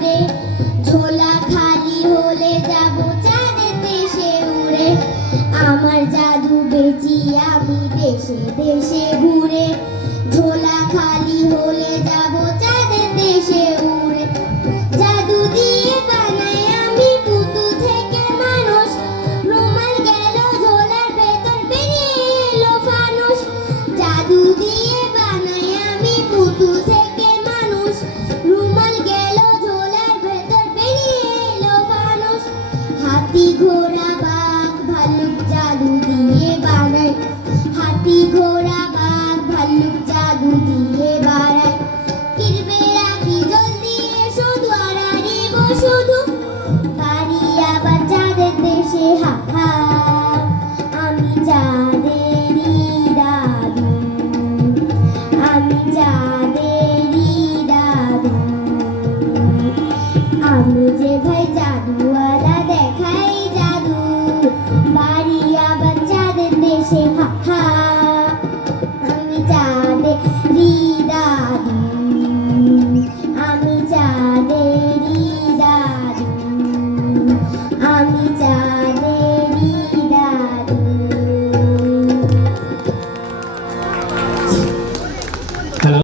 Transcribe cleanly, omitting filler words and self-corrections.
ঘুরে, ঝোলা খালি হলে যাব চাঁদের দেশে উড়ে। আমার জাদু বেচি আমি দেশে দেশে ঘুরে, ঝোলা খালি হলে যাব চাঁদের দেশে উড়ে। জাদু দিয়ে বানাই আমি পুতুল থেকে মানুষ, রুমাল গেল ঝোলার ভেতর বেরিয়ে এলো ফানুস। জাদু দিয়ে বানাই আমি পুতুল থেকে মানুষ, রুমাল গেল ঝোলার ভেতর বেরিয়ে এলো ফানুস। হাতি ঘোড়া বাঘ ভাল্লুক জাদু দিয়ে বানাই, হাতি ঘোড়া বাঘ ভাল্লুক জাদু দিয়ে বানাই। কিরবে রাখি জলদি এসো দুয়ারারি শুধু, বাড়ি আবার চাঁদের দেশে হা হা। আমি চাঁদেরই দাদু, আমি চাঁদেরই দাদু। আমি যে